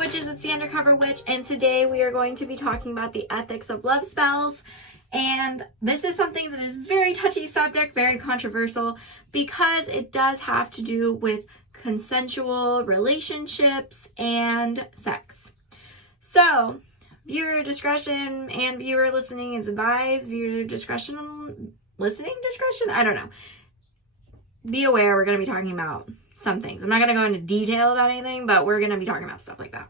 witches? It's the Undercover Witch, and today we are going to be talking about the ethics of love spells. And this is something that is very touchy subject, very controversial, because it does have to do with consensual relationships and sex. So, viewer discretion and viewer listening is advised. Viewer discretion, listening discretion? I don't know. Be aware we're going to be talking about some things. I'm not going to go into detail about anything, but we're going to be talking about stuff like that.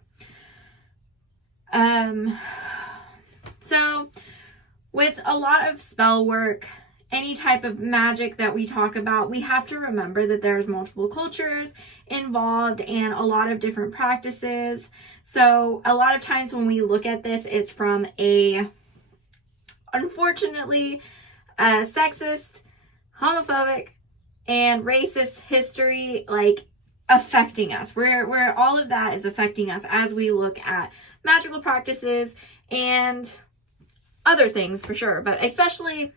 So with a lot of spell work, any type of magic that we talk about, we have to remember that there's multiple cultures involved and a lot of different practices. So a lot of times when we look at this, it's from unfortunately, sexist, homophobic, and racist history, like, affecting us. Where all of that is affecting us as we look at magical practices and other things for sure. But especially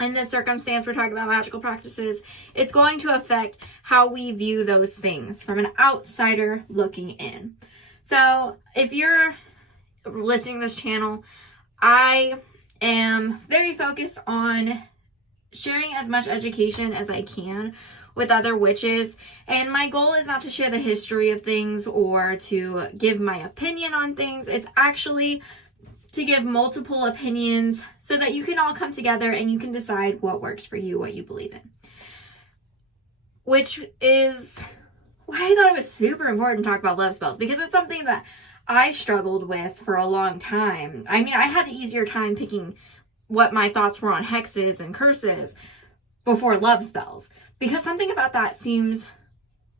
in this circumstance, we're talking about magical practices. It's going to affect how we view those things from an outsider looking in. So if you're listening to this channel, I am very focused on sharing as much education as I can with other witches, and my goal is not to share the history of things or to give my opinion on things. It's actually to give multiple opinions so that you can all come together and you can decide what works for you, what you believe in. Which is why I thought it was super important to talk about love spells, because it's something that I struggled with for a long time. I mean, I had an easier time picking what my thoughts were on hexes and curses before love spells, because something about that seems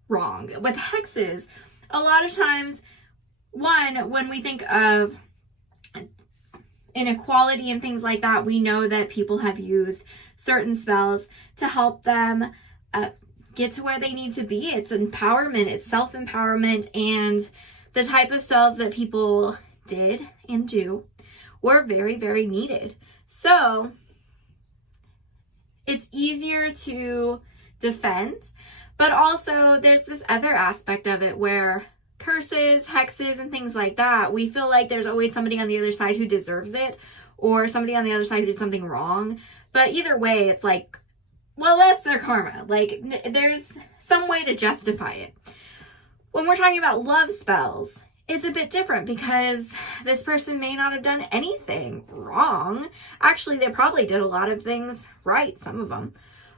wrong. With hexes, a lot of times, when we think of inequality and things like that, we know that people have used certain spells to help them get to where they need to be. It's empowerment, it's self-empowerment, and the type of spells that people did and do were very, very needed. So it's easier to defend, but also there's this other aspect of it where curses, hexes, and things like that, we feel like there's always somebody on the other side who deserves it, or somebody on the other side who did something wrong. But either way, it's like, well, that's their karma. Like, there's some way to justify it. When we're talking about love spells, it's a bit different, because this person may not have done anything wrong. Actually, they probably did a lot of things right, some of them.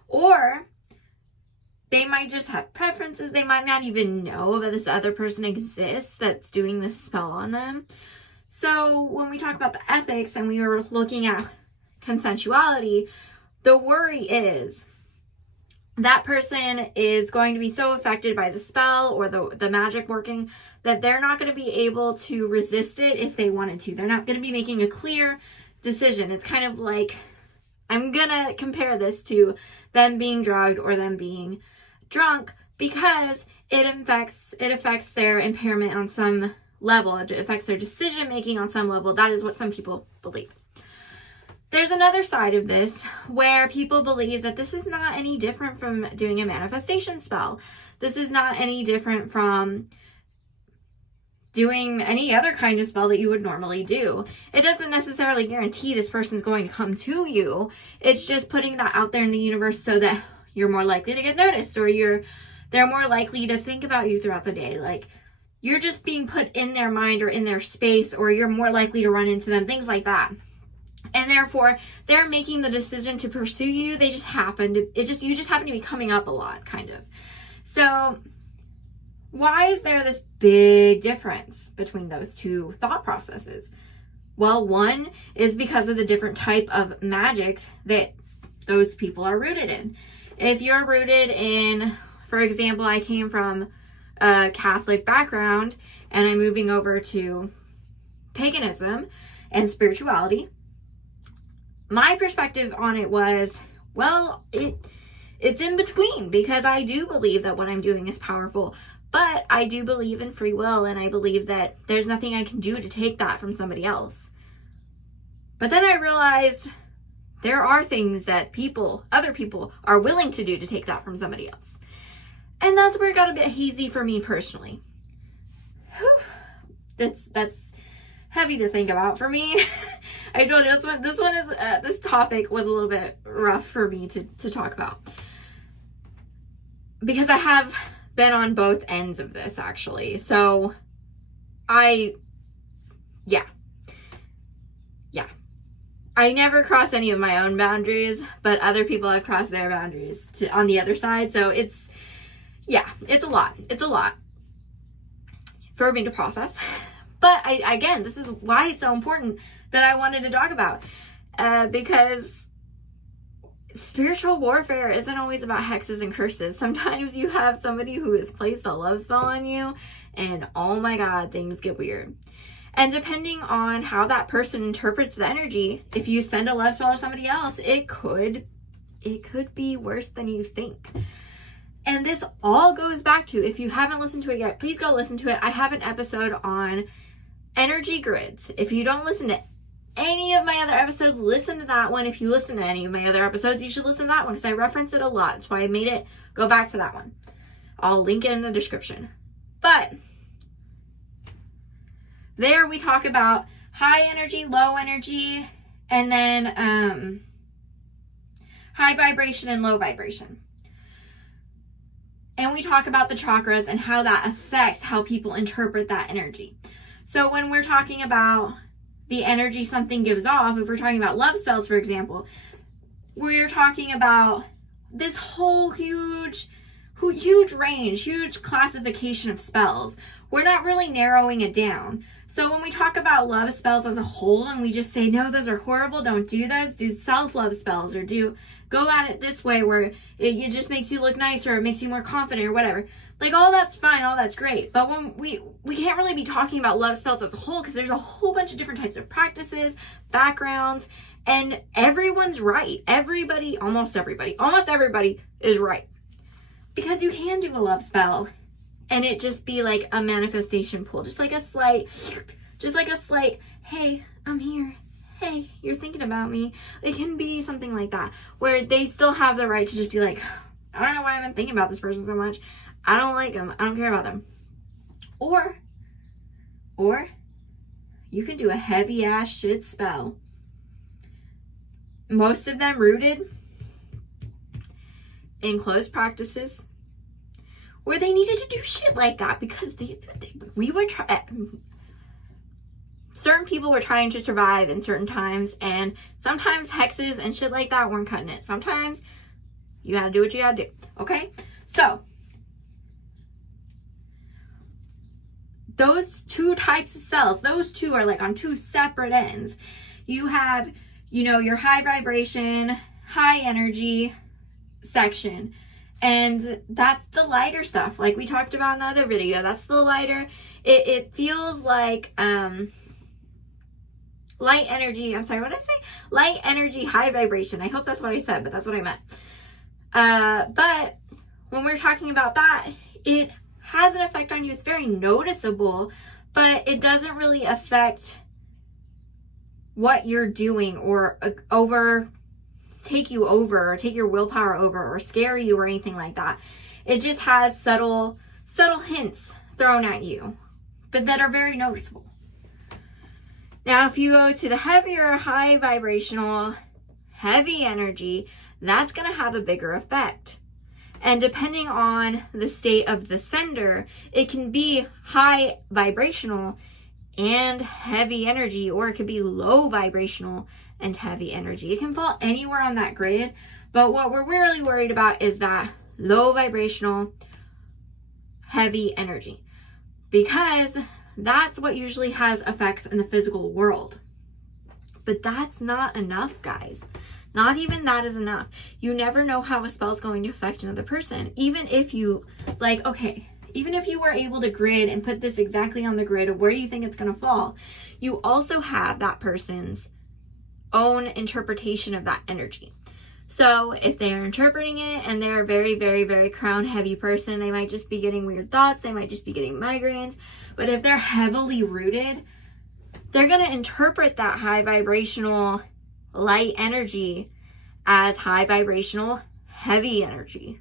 Or they might just have preferences. They might not even know that this other person exists that's doing this spell on them. So when we talk about the ethics and we were looking at consensuality, the worry is that person is going to be so affected by the spell or the magic working that they're not going to be able to resist it if they wanted to. They're not going to be making a clear decision. It's kind of like, I'm going to compare this to them being drugged or them being drunk, because it affects their impairment on some level. It affects their decision making on some level. That is what some people believe. There's another side of this where people believe that this is not any different from doing a manifestation spell. This is not any different from doing any other kind of spell that you would normally do. It doesn't necessarily guarantee this person's going to come to you. It's just putting that out there in the universe so that you're more likely to get noticed, or they're more likely to think about you throughout the day. Like, you're just being put in their mind or in their space, or you're more likely to run into them, things like that. And therefore, they're making the decision to pursue you. You just happen to be coming up a lot, kind of. So why is there this big difference between those two thought processes? Well, one is because of the different type of magic that those people are rooted in. If you're rooted in, for example, I came from a Catholic background and I'm moving over to paganism and spirituality, my perspective on it was, well, it's in between, because I do believe that what I'm doing is powerful, but I do believe in free will, and I believe that there's nothing I can do to take that from somebody else. But then I realized there are things that other people are willing to do to take that from somebody else. And that's where it got a bit hazy for me personally. Whew. that's heavy to think about for me. I told you this topic was a little bit rough for me to talk about, because I have been on both ends of this, actually. So I never cross any of my own boundaries, but other people have crossed their boundaries on the other side. So it's a lot. It's a lot for me to process. But again, this is why it's so important that I wanted to talk about, because spiritual warfare isn't always about hexes and curses. Sometimes you have somebody who has placed a love spell on you, and oh my God, things get weird. And depending on how that person interprets the energy, if you send a love spell to somebody else, it could be worse than you think. And this all goes back to, if you haven't listened to it yet, please go listen to it. I have an episode on energy grids. If you don't listen to any of my other episodes, listen to that one. If you listen to any of my other episodes, you should listen to that one, because I reference it a lot. That's why I made it go back to that one. I'll link it in the description. But there we talk about high energy, low energy, and then high vibration and low vibration. And we talk about the chakras and how that affects how people interpret that energy. So when we're talking about the energy something gives off, if we're talking about love spells, for example, we're talking about this whole huge range, huge classification of spells. We're not really narrowing it down. So when we talk about love spells as a whole, and we just say, no, those are horrible, don't do those, do self-love spells, or go at it this way where it just makes you look nicer, or it makes you more confident, or whatever. Like, all that's fine, all that's great. But when we can't really be talking about love spells as a whole, because there's a whole bunch of different types of practices, backgrounds, and everyone's right. Almost everybody is right. Because you can do a love spell and it just be like a manifestation pool, just like a slight, hey, I'm here. Hey, you're thinking about me. It can be something like that, where they still have the right to just be like, I don't know why I've been thinking about this person so much. I don't like them. I don't care about them. Or you can do a heavy ass shit spell. Most of them rooted in closed practices, where they needed to do shit like that because certain people were trying to survive in certain times, and sometimes hexes and shit like that weren't cutting it. Sometimes you gotta do what you gotta do, okay? So those two types of spells, those two are like on two separate ends. You have, your high vibration, high energy section, and that's the lighter stuff, like we talked about in the other video. That's the lighter. It feels like light energy. I'm sorry, what did I say? Light energy, high vibration. I hope that's what I said, but that's what I meant. But when we're talking about that, it has an effect on you. It's very noticeable, but it doesn't really affect what you're doing or take you over, or take your willpower over, or scare you, or anything like that. It just has subtle hints thrown at you, but that are very noticeable. Now, if you go to the heavier, high vibrational, heavy energy, that's going to have a bigger effect. And depending on the state of the sender, it can be high vibrational and heavy energy, or it could be low vibrational and heavy energy. It can fall anywhere on that grid, but what we're really worried about is that low vibrational, heavy energy, because that's what usually has effects in the physical world. But that's not enough, guys. Not even that is enough. You never know how a spell is going to affect another person. Even if you, even if you were able to grid and put this exactly on the grid of where you think it's going to fall, you also have that person's own interpretation of that energy. So if they're interpreting it and they're a very, very, very crown heavy person, they might just be getting weird thoughts. They might just be getting migraines. But if they're heavily rooted, they're going to interpret that high vibrational light energy as high vibrational heavy energy.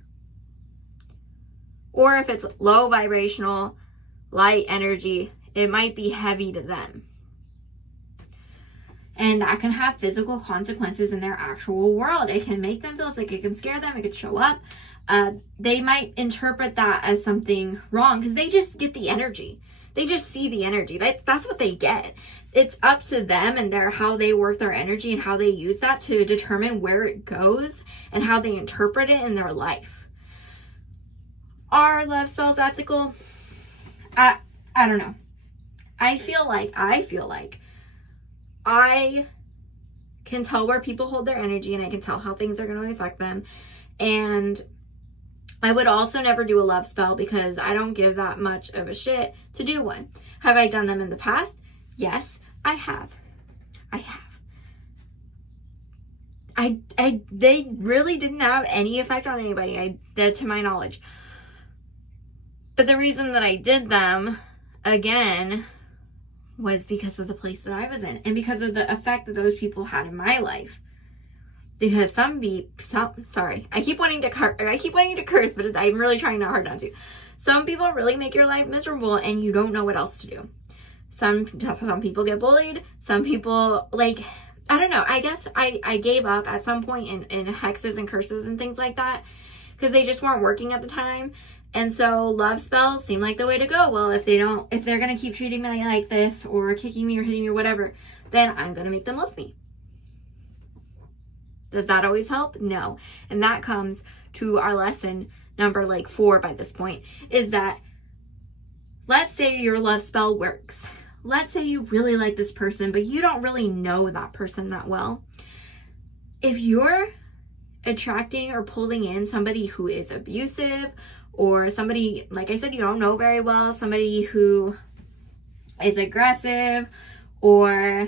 Or if it's low vibrational light energy, It might be heavy to them. And that can have physical consequences in their actual world. It can make them feel sick. It can scare them. It could show up. They might interpret that as something wrong because they just get the energy. They just see the energy. That's what they get. It's up to them and how they work their energy and how they use that to determine where it goes and how they interpret it in their life. Are love spells ethical? I don't know. I feel like I can tell where people hold their energy, and I can tell how things are going to affect them. And I would also never do a love spell because I don't give that much of a shit to do one. Have I done them in the past? Yes, I have. They really didn't have any effect on anybody, to my knowledge. But the reason that I did them, again, was because of the place that I was in and because of the effect that those people had in my life. Because sorry, I keep wanting to curse, but I'm really trying not hard not to. Some people really make your life miserable and you don't know what else to do. Some people get bullied. Some people, like, I don't know. I guess I gave up at some point in hexes and curses and things like that because they just weren't working at the time. And so love spells seem like the way to go. Well, if they're going to keep treating me like this or kicking me or hitting me or whatever, then I'm going to make them love me. Does that always help? No. And that comes to our lesson number 4 by this point, is that let's say your love spell works. Let's say you really like this person, but you don't really know that person that well. If you're attracting or pulling in somebody who is abusive, or somebody, like I said, you don't know very well, somebody who is aggressive or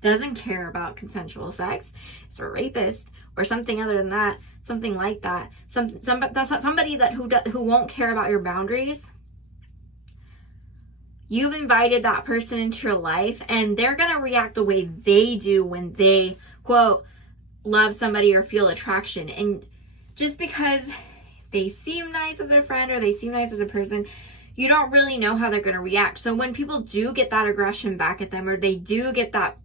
doesn't care about consensual sex, is a rapist or something other than that, something like that, somebody who won't care about your boundaries, you've invited that person into your life and they're going to react the way they do when they, quote, love somebody or feel attraction. And just because they seem nice as a friend or they seem nice as a person, you don't really know how they're going to react. So when people do get that aggression back at them, or they do get that,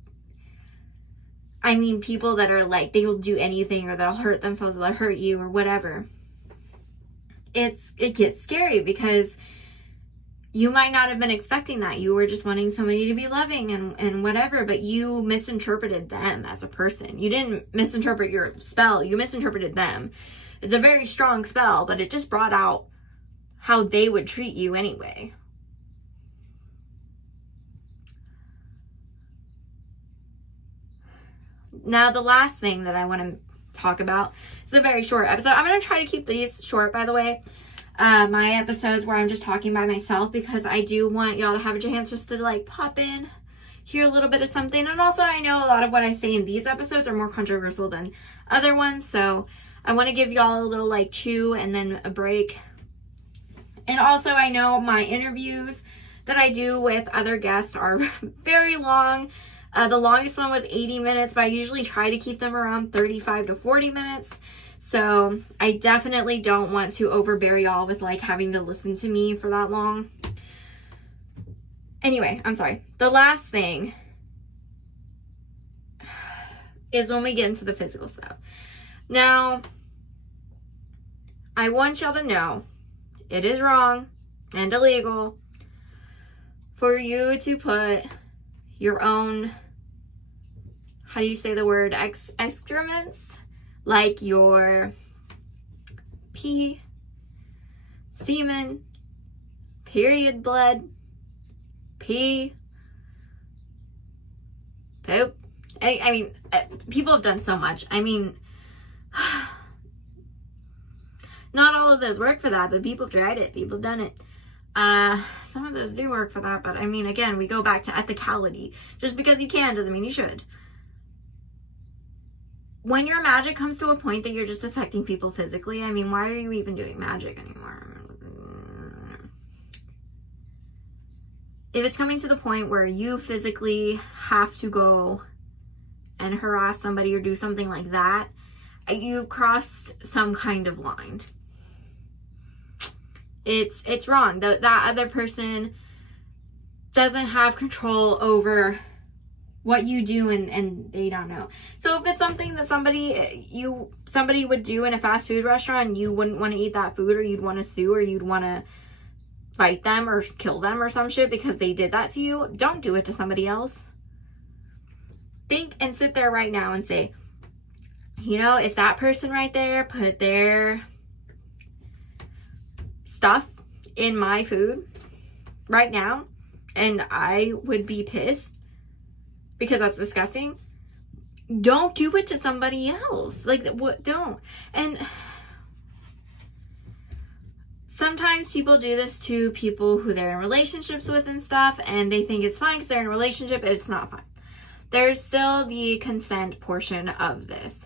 people that are like, they will do anything, or they'll hurt themselves, or they'll hurt you, or whatever. It gets scary because you might not have been expecting that. You were just wanting somebody to be loving and whatever, but you misinterpreted them as a person. You didn't misinterpret your spell. You misinterpreted them. It's a very strong spell, but it just brought out how they would treat you anyway. Now, the last thing that I want to talk about is a very short episode. I'm going to try to keep these short, by the way. My episodes where I'm just talking by myself, because I do want y'all to have a chance just to pop in, hear a little bit of something. And also, I know a lot of what I say in these episodes are more controversial than other ones, so I want to give y'all a little chew and then a break. And also, I know my interviews that I do with other guests are very long. The longest one was 80 minutes, but I usually try to keep them around 35 to 40 minutes. So I definitely don't want to overbear y'all with having to listen to me for that long. Anyway, I'm sorry. The last thing is when we get into the physical stuff. Now, I want y'all to know it is wrong and illegal for you to put your own, how do you say the word, excrements, like your pee, semen, period blood, pee, poop. People have done so much. Not all of those work for that, but people have tried it. People have done it. Some of those do work for that, but again, we go back to ethicality. Just because you can doesn't mean you should. When your magic comes to a point that you're just affecting people physically, why are you even doing magic anymore? If it's coming to the point where you physically have to go and harass somebody or do something like that, you've crossed some kind of line. It's wrong. That other person doesn't have control over what you do, and they don't know. So if it's something that somebody would do in a fast food restaurant and you wouldn't want to eat that food, or you'd want to sue, or you'd want to fight them or kill them or some shit because they did that to you, don't do it to somebody else. Think and sit there right now and say, if that person right there put their stuff in my food right now, and I would be pissed because that's disgusting, don't do it to somebody else. Like, what? Don't. And sometimes people do this to people who they're in relationships with and stuff, and they think it's fine because they're in a relationship. It's not fine. There's still the consent portion of this,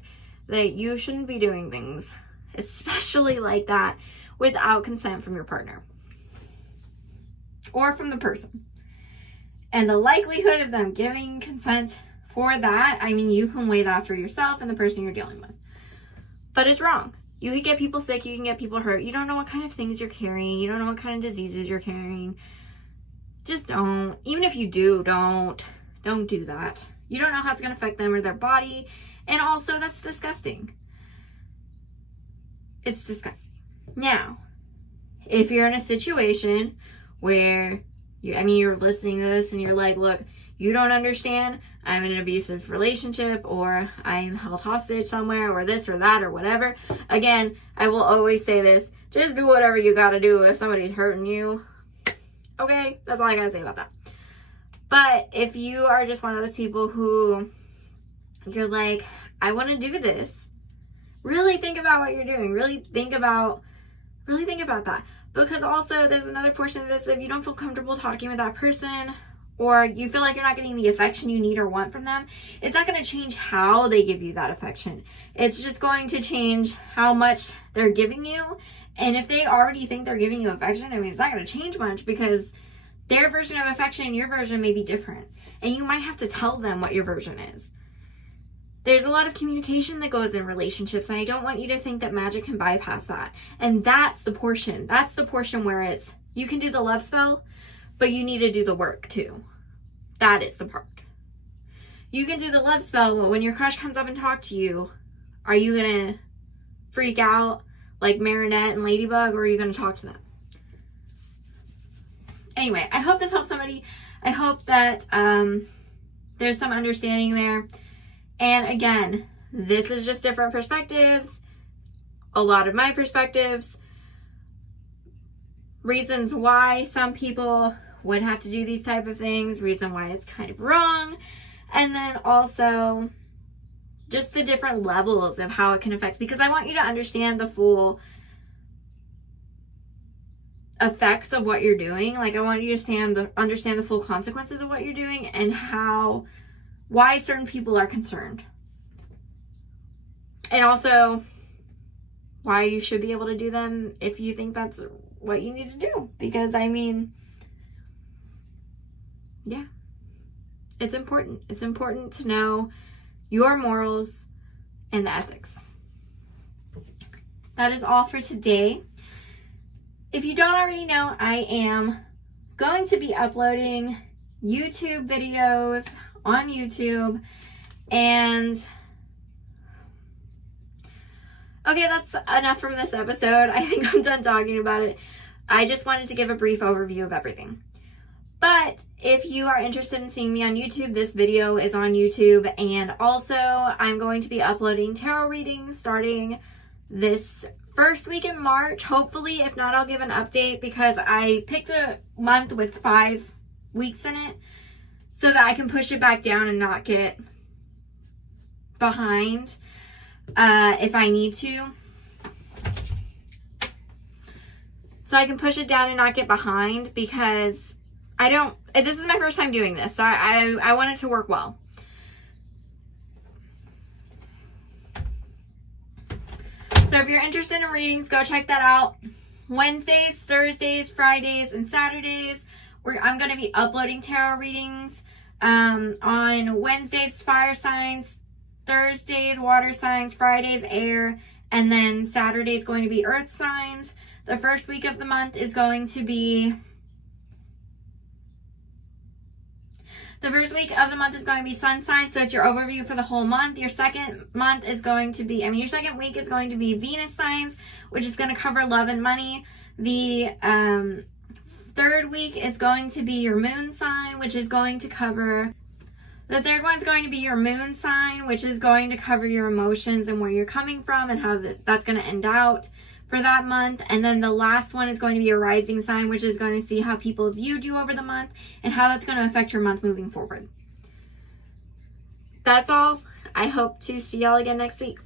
that you shouldn't be doing things, especially like that, without consent from your partner or from the person. And the likelihood of them giving consent for that, you can weigh that for yourself and the person you're dealing with. But it's wrong. You can get people sick, you can get people hurt. You don't know what kind of things you're carrying. You don't know what kind of diseases you're carrying. Just don't. Even if you do, don't do that. You don't know how it's going to affect them or their body. And also, that's disgusting. It's disgusting. Now, if you're in a situation where you're listening to this and you're like, look, you don't understand, I'm in an abusive relationship, or I'm held hostage somewhere, or this or that or whatever. Again, I will always say this, just do whatever you gotta do if somebody's hurting you. Okay, that's all I gotta say about that. But if you are just one of those people who you're like, I want to do this, really think about what you're doing. Really think about that. Because also there's another portion of this, if you don't feel comfortable talking with that person, or you feel like you're not getting the affection you need or want from them, it's not going to change how they give you that affection. It's just going to change how much they're giving you. And if they already think they're giving you affection, it's not going to change much, because their version of affection and your version may be different. And you might have to tell them what your version is. There's a lot of communication that goes in relationships, and I don't want you to think that magic can bypass that. And that's the portion. That's the portion where it's, you can do the love spell, but you need to do the work too. That is the part. You can do the love spell, but when your crush comes up and talks to you, are you going to freak out like Marinette and Ladybug, or are you going to talk to them? Anyway, I hope this helps somebody. I hope that there's some understanding there. And again, this is just different perspectives, a lot of my perspectives, reasons why some people would have to do these type of things, reason why it's kind of wrong, and then also just the different levels of how it can affect, because I want you to understand the full effects of what you're doing. Like, I want you to understand the full consequences of what you're doing, and why certain people are concerned. And also why you should be able to do them if you think that's what you need to do. Because, yeah, it's important. It's important to know your morals and the ethics. That is all for today. If you don't already know, I am going to be uploading YouTube videos on YouTube, and okay, that's enough from this episode. I think I'm done talking about it. I just wanted to give a brief overview of everything. But if you are interested in seeing me on YouTube, this video is on YouTube, and also I'm going to be uploading tarot readings starting this first week in March, hopefully. If not, I'll give an update, because I picked a month with 5 weeks in it, so that I can push it back down and not get behind if I need to. So I can push it down and not get behind, because this is my first time doing this. So I want it to work well. So if you're interested in readings, go check that out. Wednesdays, Thursdays, Fridays, and Saturdays, I'm going to be uploading tarot readings. On Wednesdays, fire signs, Thursdays, water signs, Fridays, air, and then Saturday's going to be earth signs. The first week of the month is going to be The first week of the month is going to be sun signs, so it's your overview for the whole month. Your second month is going to be, your second week is going to be Venus signs, which is going to cover love and money. The third week is going to be your moon sign, which is going to cover, the third one's going to be your moon sign, which is going to cover your emotions and where you're coming from and how that's going to end out for that month. And then the last one is going to be a rising sign, which is going to see how people viewed you over the month and how that's going to affect your month moving forward. That's all. I hope to see y'all again next week.